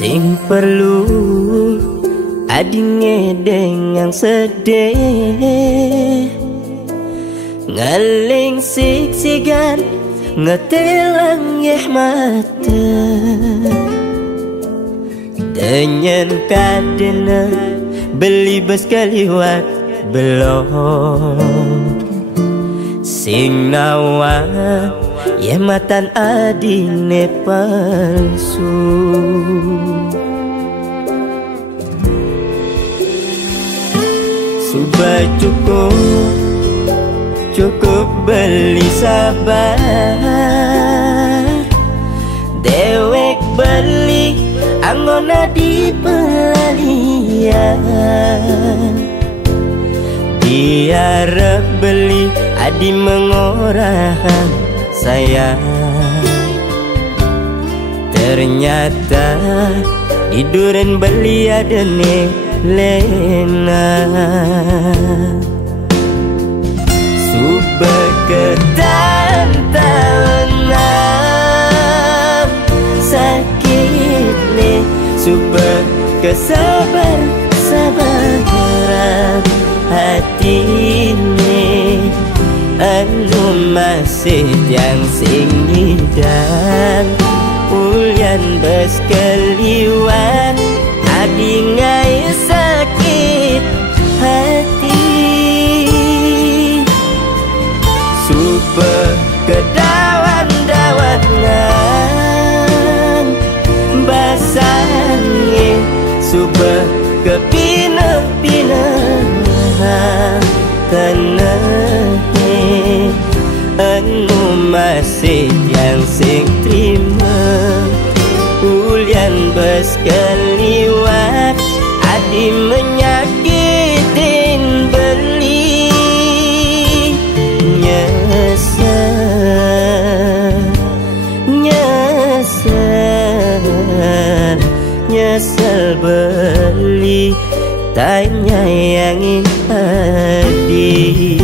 Sing perlu adinge dengan sedih, ngaling siksigan ngetelang yeh mata dengan kadena beli bes kaliwat belum sing nawa ye matan adine palsu. Sudah cukup beli sabar, dewek beli anggona di pelalian. Diarep beli adi mengorahan sayang, ternyata tiduran beli adene lena. Subah ketantangan sakit nih, subah kesabaran hati ini anu masih yang singgi dan ulian bes keliwan adi ngai sakit hati. Subah kedawan-dawanan basangin, subah kepinah-pinah kena anu masih yang sing terima ulian bes keliwat adi menyakitin beli. Nyesel beli tanya yang hadi.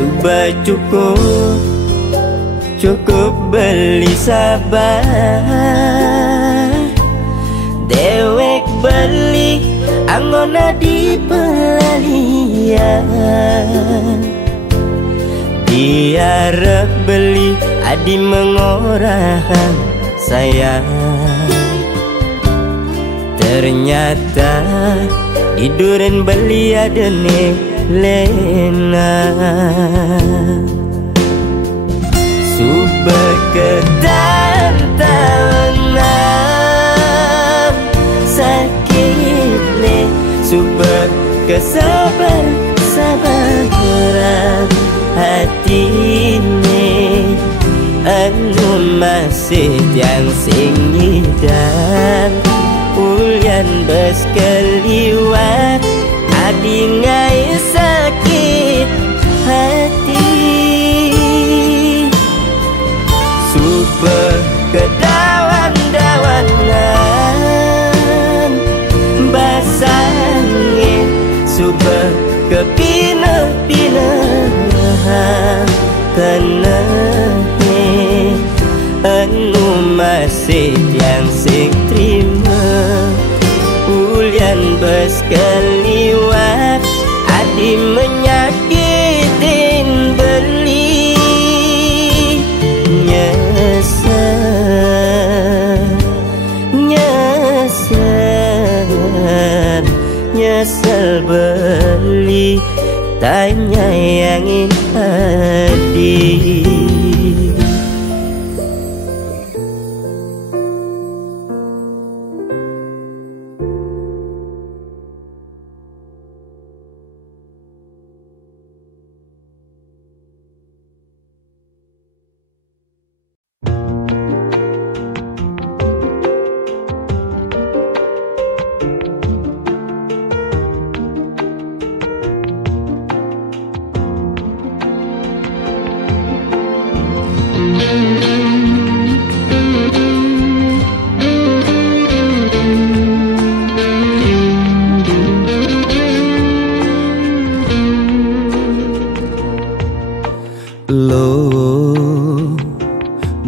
Subah cukup beli sabar, dewek beli anggona di pelalian. Diarep beli adi mengorahan sayang, ternyata tiduran beli adene lena. Subah ketantangan sakit nih, subah kesabaran hati ini anu masih yang singgi dan ulian bes keliwat adi ngai sakit hati. Subah kedawan-dawanan basangin, subah kepinah-pinah kena anu masih yang sing terima ulian bes keliwat adi menyakitin beli. Nyesel beli tanya yang hadi.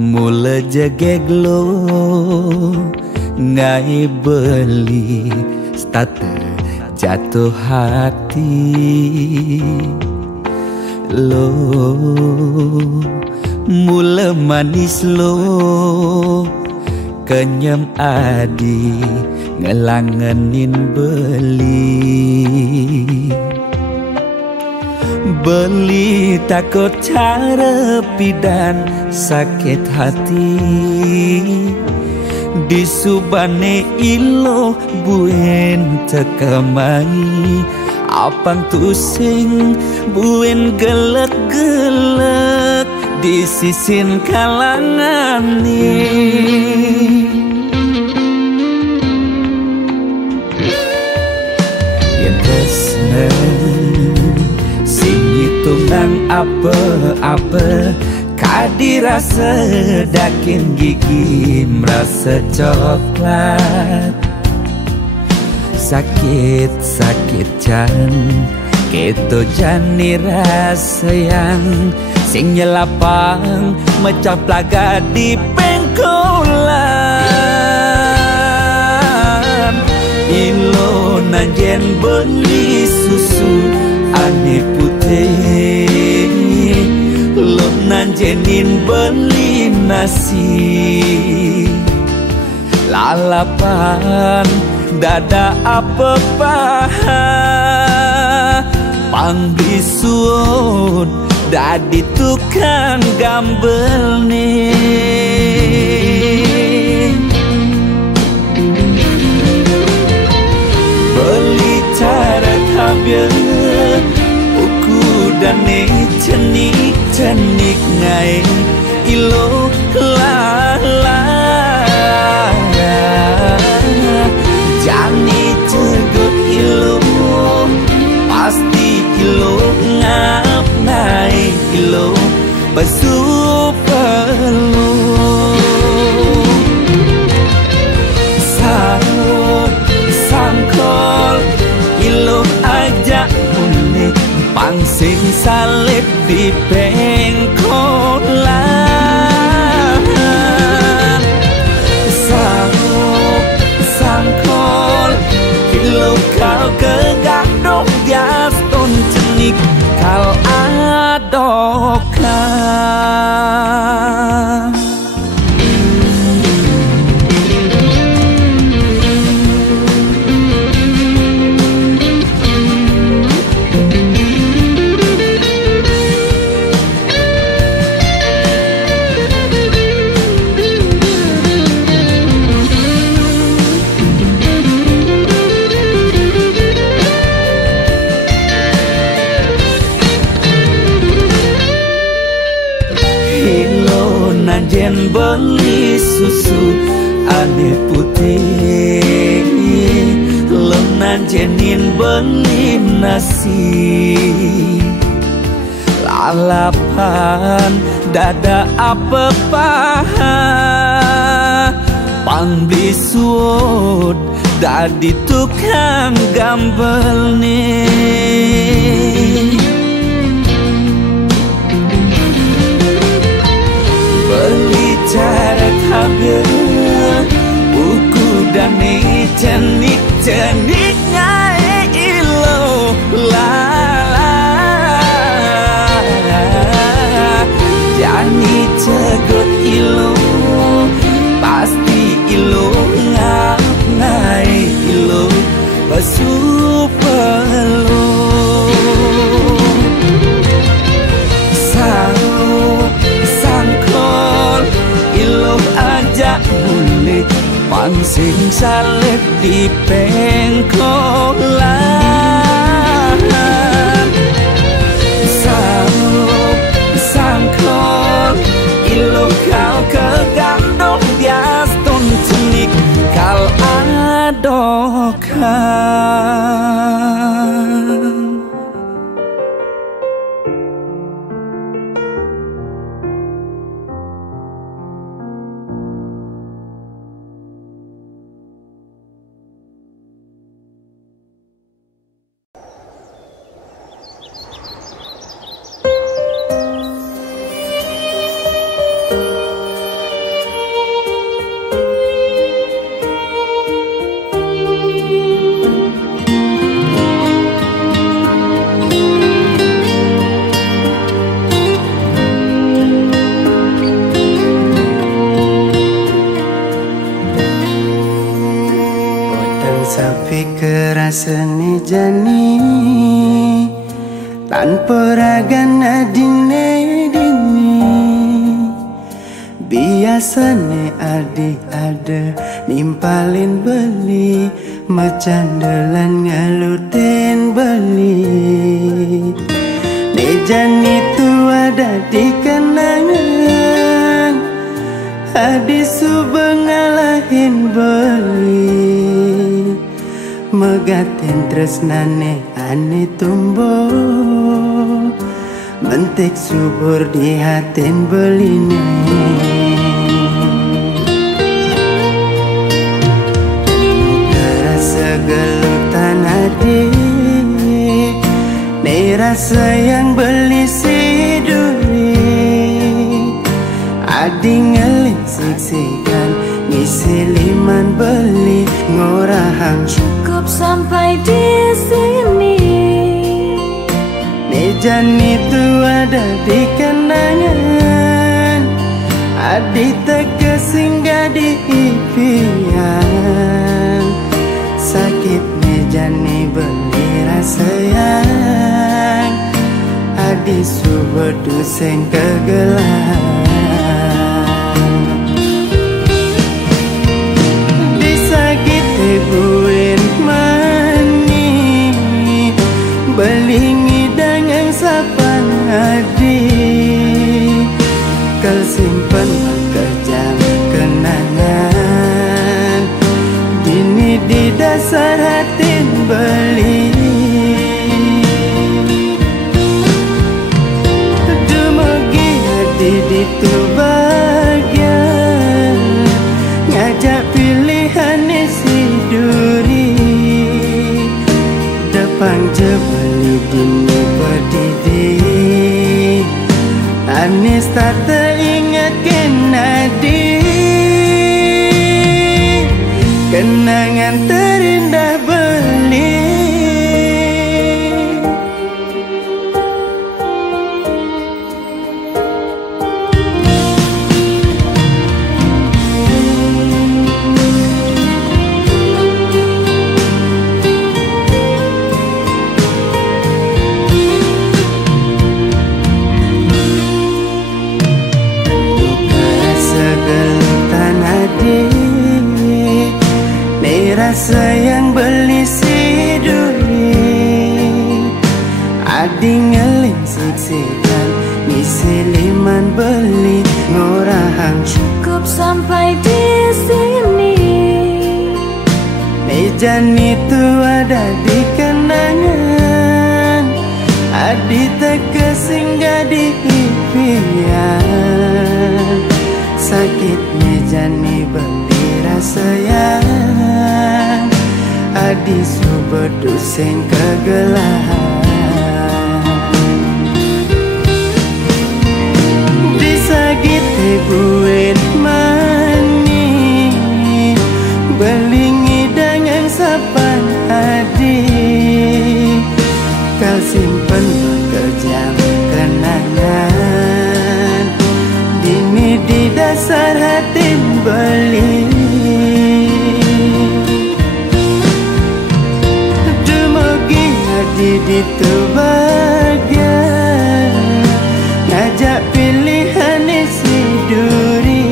mula jegeglo ngai beli starter jatuh hati lo mula manis lo kenyam adi ngelangenin beli takut cara pidan sakit hati disubane ilo buen tekamai apang tusing buen gelek-gelek di sisin kalangan yang kesnen sing hitungan apa-apa kadirasa dakin gigi merasa coklat sakit jan keto jani rasa yang sing nyelapang mecah plaga di pengkolan ilo nanjen beli susu ane putih lo nanjenin beli nasi lalapan dada apa paha pangbisuun dadi tukang gambel nih beli cara tabir uku dan cenik ngai ilo lala jani cegot ilo pasti ilo ngap naik ilo basuh perlu sangkol ilo aja unik pangsing salib di pengkolan sangkol ilo kau kegadok dias ton cenik kal adokan jen beli susu ane putih lenan jenin beli nasi lalapan dada apa paha pangbisuun dadi tukang gambel nih beli cara tabir buku dan ceniknya ilo lala jani cegot ilo pasti ilo ngap naik ilo basuh perlu sangkol ilo aja bulik pangsing salib di pengkolan sangkol ilo kau kegandong dias ton cenik kal adokan seni jani tanpa ragana dine dini biasane adi ada nimpalin beli mecandelan ngalutin beli jani tu ada di kenangan adi subengalahin beli megatin tresnane ane tumbuh mentik subur di hatin beline terasa gelutan adi nih rasa yang beli siduri adi ngelik siksikan ngisi liman beli ngorahang cukup sampai di sini. Nejan itu ada di kenangan adi teka singgah di impian sakit nejani beli rasa yang adi subedu seng kegelan buin mani belingi dengan sapan adi kal simpan kejam kenangan dini di dasar hati beli dumugi hati di tu bagian ngajak pilihan isi duri depan jebeli dini berdiri Anis tak teringat kenadi kenangan terindah beli rasa yang beli siduri adi ngeling siksikan ngisi liman beli ngorahang cukup sampai di sini. Nejan itu ada di kenangan adi teka singgah di impian sakit nejani beli rasa yang adi subedu seng kegelahan disagiti buin mani belingi dengan sapan adi kal simpen kejam kenangan dini di dasar hati beli di tu bagian ngajak pilihan isi duri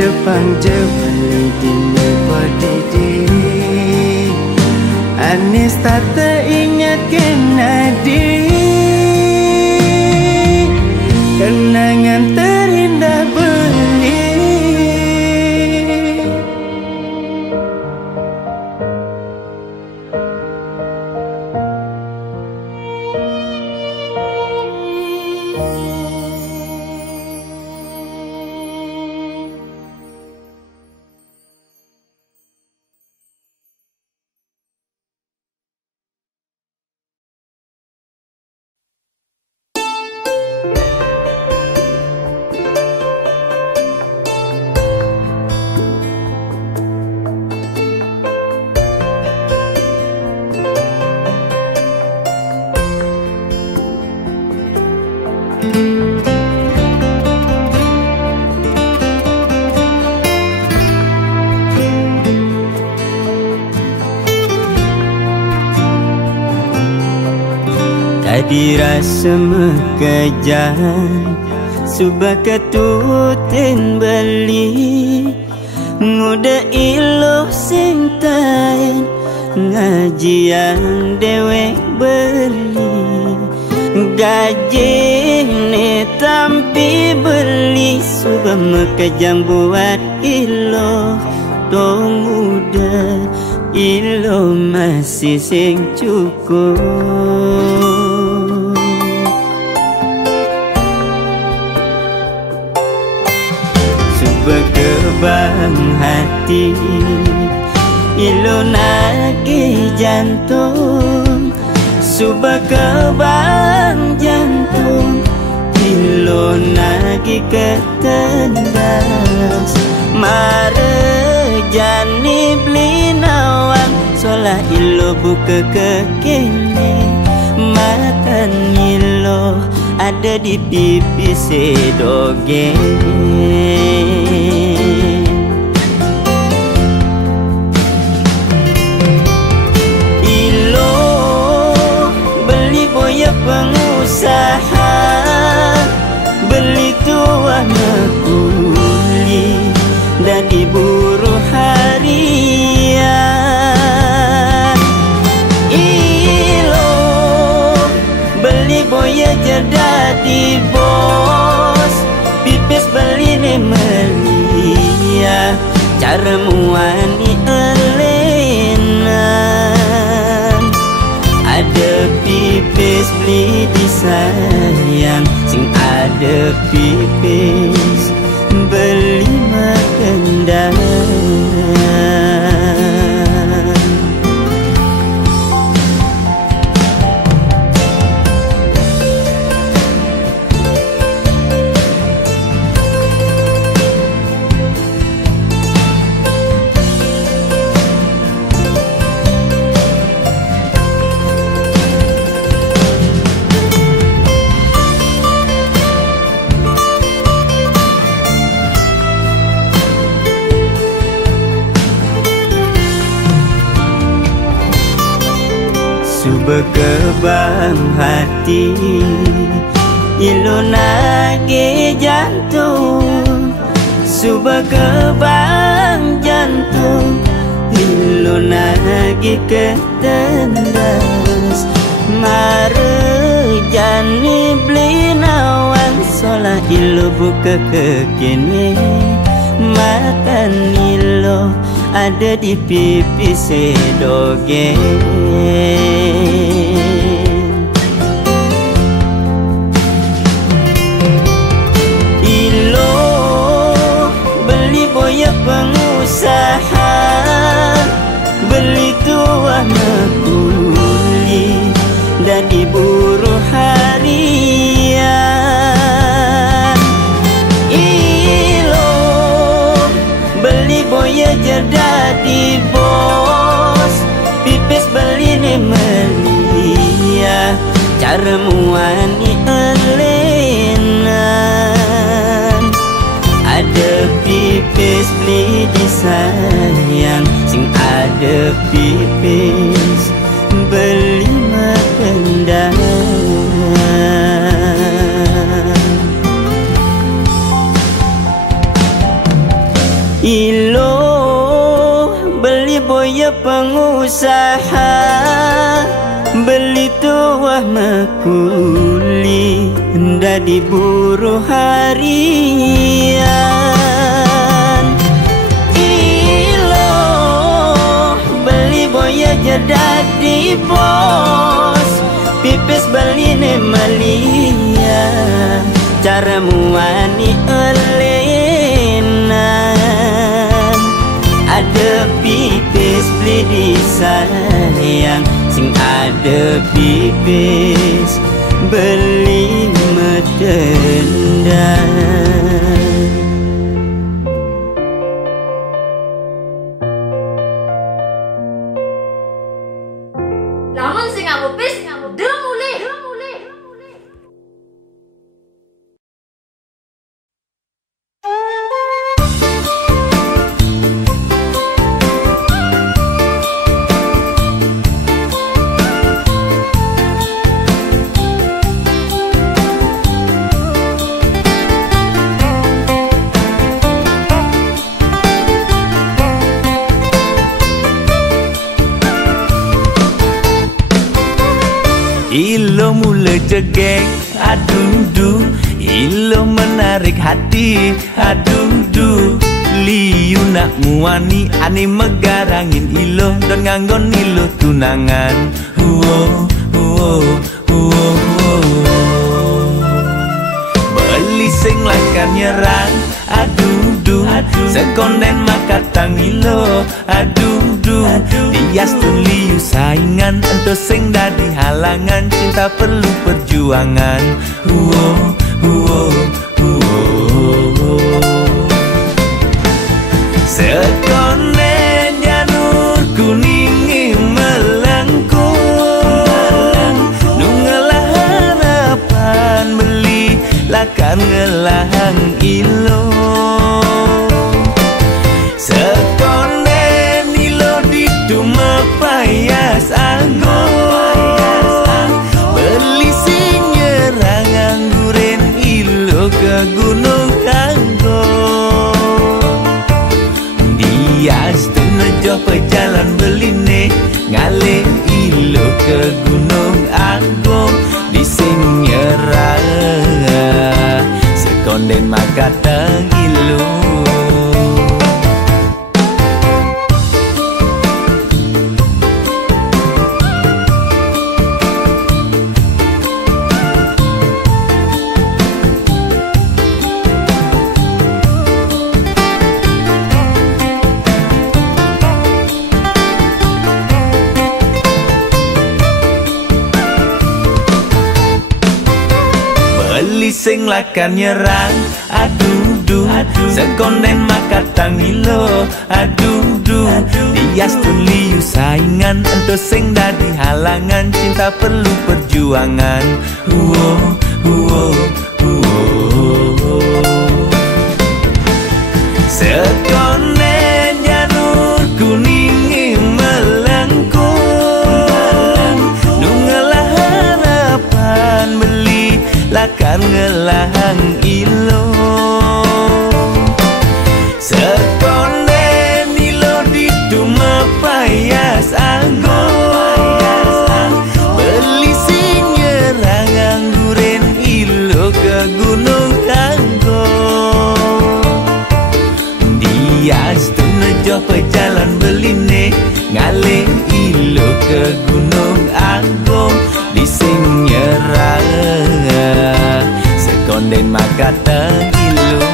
depan jebeli dini berdiri Anis tak teringat kenadi kenangan terindah beli dirasa mekajan subak ketutin beli nguda iloh sing tain ngajian dewek beli gaji ne tampi beli subak mekajan buat iloh dong muda ilo masih sing cukup Sebekebang hati ilo nagih jantung Sebekebang jantung ilo nagih ketendas Mare jani beli nawang solah ilo buka kekini matan ilo ada di pipi sedoge ilo beli boya pengusaha beli tua mekuli dari buruh harian ilo beli boya jadi bos pipis beli ne melia cara muani elenan ada pipis beli disayang sing ada pipis beli makendang Bekebang hati ilo nage jantung Subekebang jantung ilo nage ketendas Mare jani beli nawang solah ilo buka kekini Matan ilo ada di pipi sedoge ilo beli boya pengusaha beli tua mekuli dari buruh harian ilo beli boya jadi bos pipis beli ne melia cara muani elenan ada pipis beli disayang sing ada pipis beli makendang ilo beli boya pengusaha beli tua mekuli dari buruh harian ilo beli boya jadi bos pipis beli ne melia cara muani elenan ada pipis beli disayang sing ada pipis beli medendang Lamun sing ngamu pis demule ilo jegeng, aduh duh, ilo menarik hati, aduh duh. Liu nak muani ani megarangin ilo dan nganggon ilo tunangan. Beli sing lakan nyerang, aduh duh, sekonden makatang ilo, aduh duh. Dias tu liu saingan, ento sing dadi halangan, cinta perlu perjuangan. Sekonden janur kuning melengkung, nungelah harapan beli lakan ngelahang ilo. Sekonden ilo di duma payas anggung, beli sing nyerang angguren ilo ke gunung anggung. Dias tu nejo pejalan beline, ngalih ilo ke gunung agung. Di sing nyerang sekonden makatang ilo. Beli sing lakan nyerang, aduh duh, sekonden makatang ilo, aduh duh. Dias tu liu saingan, ento sing dadi halangan, cinta perlu perjuangan. Sekonden janur kuning melengkung, nungelah harapan beli lakan ngelahang ilo. Sekonden ilo di duma payas anggung, beli sing nyerang angguren ilo ke gunung anggung. Dias tu nejo pejalan beline, ngalih ilo ke gunung agung. Di sing nyerang sekonden makatang ilo.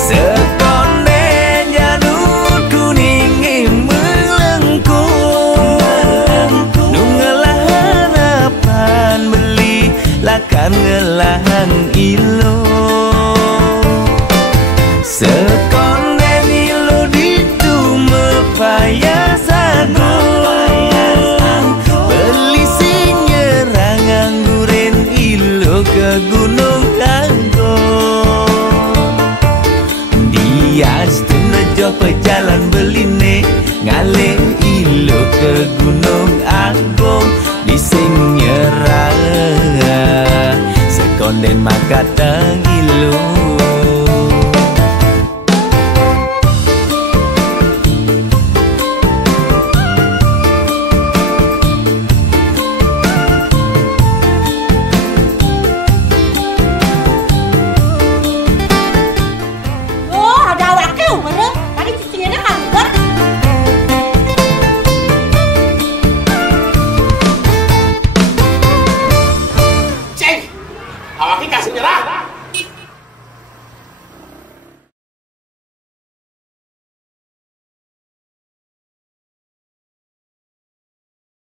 Sekonden janur kuning melengkung, nungelah harapan beli lakan ngelahang ilo. Sekonden ilo di duma payas agung, beli sing nyerang angguren ilo ke gunung agung. Dias tu nejo pejalan beline, ngalih ilo ke gunung agung. Di sing nyerang sekonden makatang ilo.